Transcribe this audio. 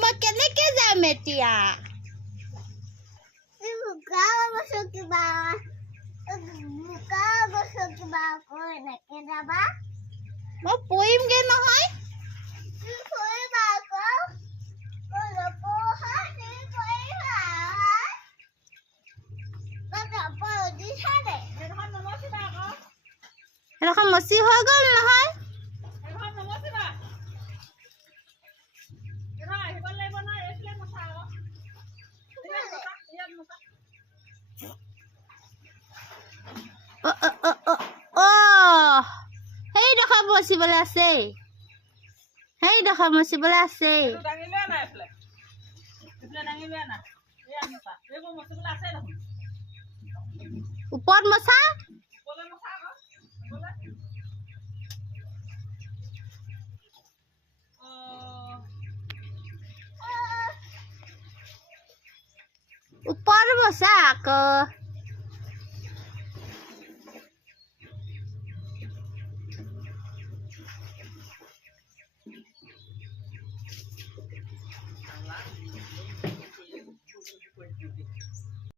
মই কেনেকে যাম এতিয়া মই পৰিমগে নহয় এখন মচি হৈ গ'ল নহয় সেইডোখৰ মচিবলৈ আছে সেইডোখৰ মচিবলৈ আছে ওপৰত মচা ওপৰত মচা আকৌ